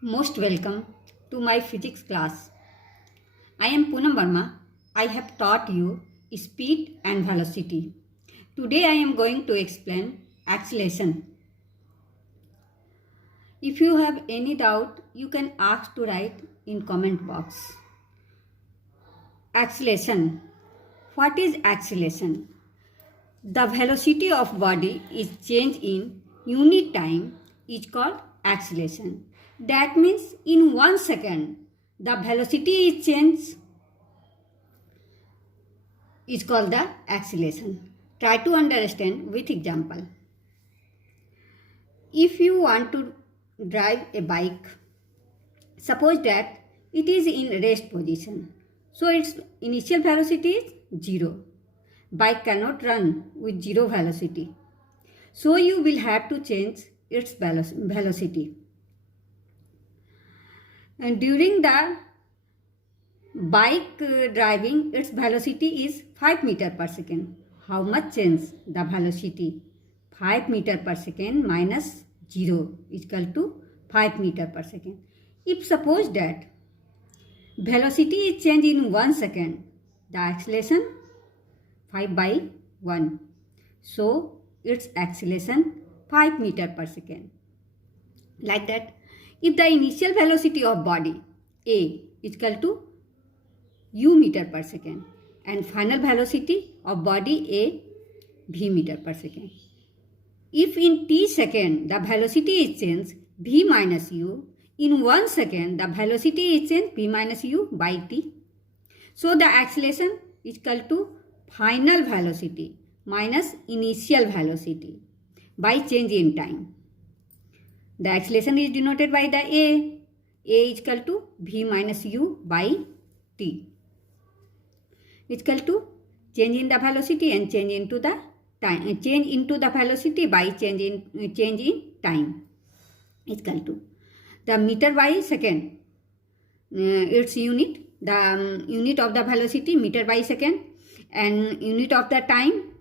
Most welcome to my physics class. I am Poonam Verma. I have taught you speed and velocity. Today I am going to explain acceleration. If you have any doubt, you can ask to write in comment box. Acceleration. What is acceleration? The velocity of body is changed in unit time is called acceleration. That means in 1 second the velocity is changed is called the acceleration. Try to understand with example. If you want to drive a bike, suppose that it is in rest position. So its initial velocity is 0. Bike cannot run with 0 velocity. So you will have to change its velocity. And during the bike driving, its velocity is 5 meter per second. How much change the velocity? 5 meter per second minus 0 is equal to 5 meter per second. If suppose that velocity is changed in 1 second, the acceleration 5 by 1. So its acceleration 5 meter per second. Like that, if the initial velocity of body A is equal to u meter per second and final velocity of body A v meter per second. If in t second the velocity is changed v minus u, in 1 second the velocity is changed v minus u by t. So the acceleration is equal to final velocity minus initial velocity by change in time. The acceleration is denoted by the A. A is equal to v minus u by t. Is equal to change in the velocity and change into the time. Change into the velocity by change in time. Is equal to the meter by second. Its unit. The unit of the velocity meter by second and unit of the time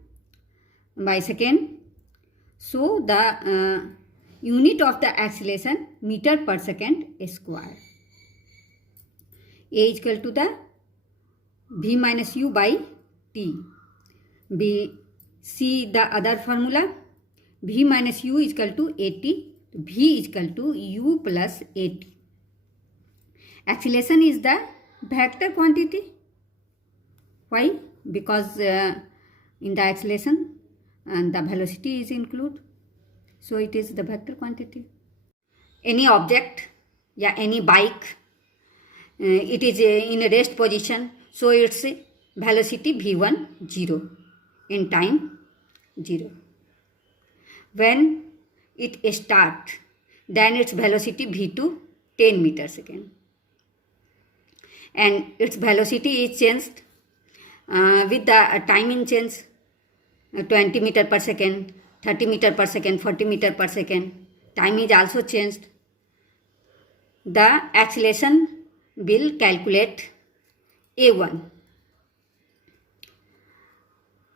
by second. So the unit of the acceleration meter per second square. A is equal to the v minus u by t. See the other formula. V minus u is equal to at. V is equal to u plus at. Acceleration is the vector quantity. Why? Because in the acceleration and the velocity is included. So it is the vector quantity. Any object, yeah, any bike, it is in a rest position. So its velocity v1 0, in time 0. When it starts, then its velocity v2 10 meter second. And its velocity is changed with the timing change 20 meter per second, 30 meter per second, 40 meter per second. Time is also changed. The acceleration will calculate A1.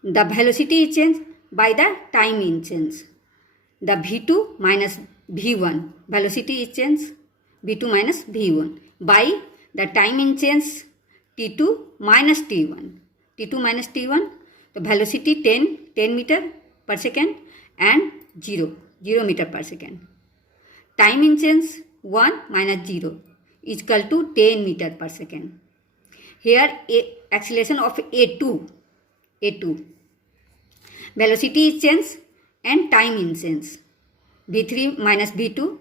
The velocity is changed by the time in change. The V2 minus V1. Velocity is changed V2 minus V1 by the time in change T2 minus T1. T2 minus T1. The velocity 10 meter per second and 0 meter per second. Time in change 1 minus 0 is equal to 10 meter per second. Here acceleration of A2. Velocity is changed and time in change. V3 minus V2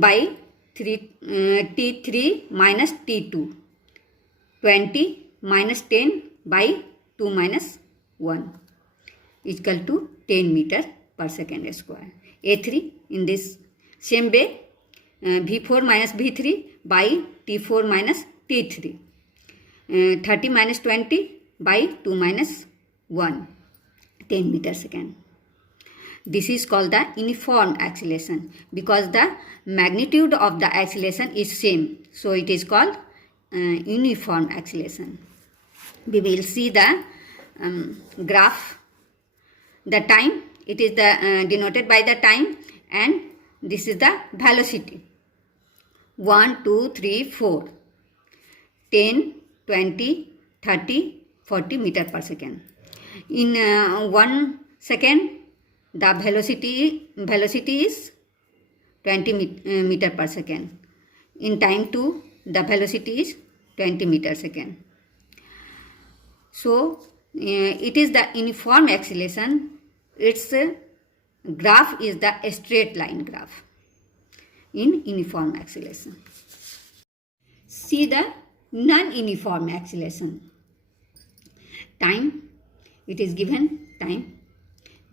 by T3 minus T2. 20 minus 10 by 2 minus 1 is equal to 10 meter per second square. A3 in this same way V4 minus V3 by T4 minus T3. 30 minus 20 by 2 minus 1, 10 meter second. This is called the uniform acceleration because the magnitude of the acceleration is same. So it is called uniform acceleration. We will see the graph. The time, it is the denoted by the time, and this is the velocity. 1, 2, 3, 4, 10, 20, 30, 40 meter per second. In 1 second, the velocity is 20 meter per second. In time 2, the velocity is 20 meter second. So it is the uniform acceleration. Its graph is the straight line graph in uniform acceleration. See the non-uniform acceleration. Time, it is given time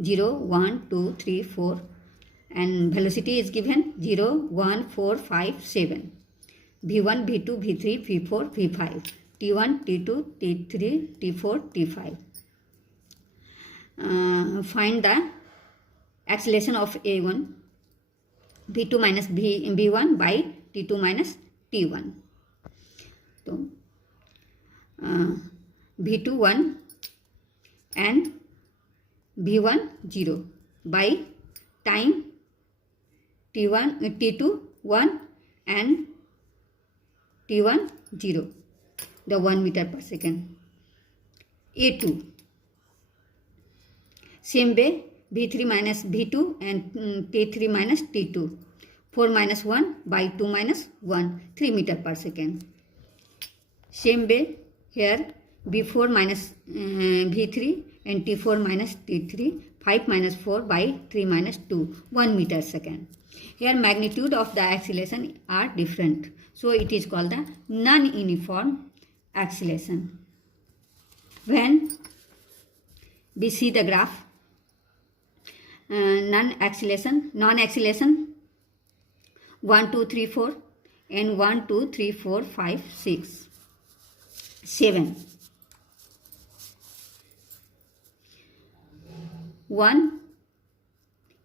0, 1, 2, 3, 4 and velocity is given 0, 1, 4, 5, 7. V1, V2, V3, V4, V5. T1, T2, T3, T4, T5. Find the acceleration of A1, V2 minus V1 by T2 minus T1. So, V2 1 and V1 0 by time T2 1 and T1 0, the 1 meter per second. A2. Same way, V3 minus V2 and T3 minus T2. 4 minus 1 by 2 minus 1, 3 meter per second. Same way, here V4 minus V3 and T4 minus T3, 5 minus 4 by 3 minus 2, 1 meter second. Here magnitude of the acceleration are different. So it is called the non-uniform acceleration. When we see the graph, non-acceleration 1, 2, 3, 4 and 1, 2, 3, 4, 5, 6, 7. 1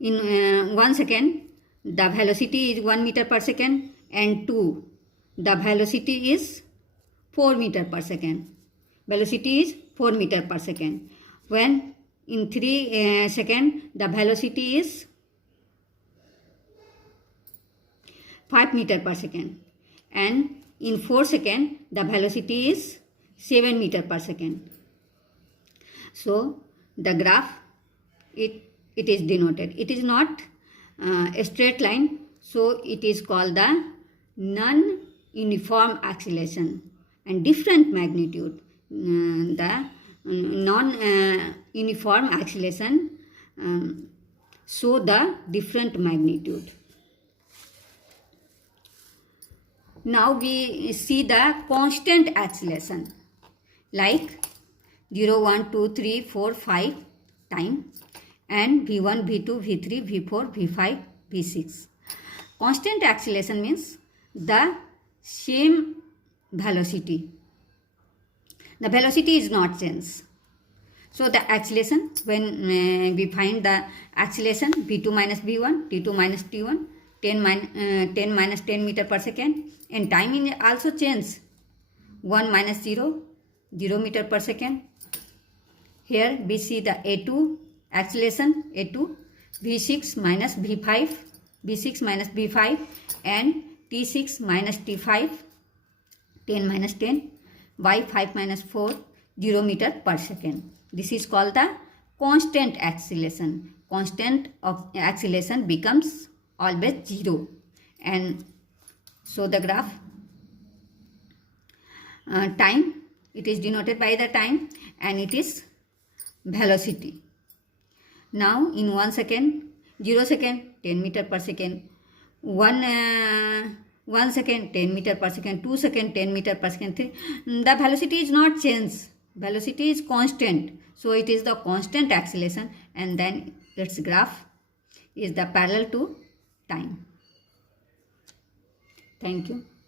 in 1 second the velocity is 1 meter per second and 2 the velocity is 4 meter per second. Velocity is 4 meter per second. When in 3 second the velocity is 5 meter per second and in 4 second the velocity is 7 meter per second. So the graph it is denoted. It is not a straight line, so it is called the non-uniform acceleration and different magnitude. The non-uniform acceleration show the different magnitude. Now we see the constant acceleration like 0, 1, 2, 3, 4, 5 time and V1, V2, V3, V4, V5, V6. Constant acceleration means the same velocity. The velocity is not changed. So the acceleration, when we find the acceleration V2 minus V1, T2 minus T1, 10 minus 10 meter per second and time is also changed. 1 minus 0, 0 meter per second. Here we see the A2 acceleration A2, V6 minus V5, V6 minus V5 and T6 minus T5, 10 minus 10 by 5 minus 4, 0 meter per second. This is called the constant acceleration. Constant of acceleration becomes always 0 and so the graph time, it is denoted by the time and it is velocity. Now in 1 second, 0 second, 10 meter per second, 1 second, 10 meter per second, 2 second, 10 meter per second. The velocity is not changed. Velocity is constant. So it is the constant acceleration and then its graph is the parallel to time. Thank you.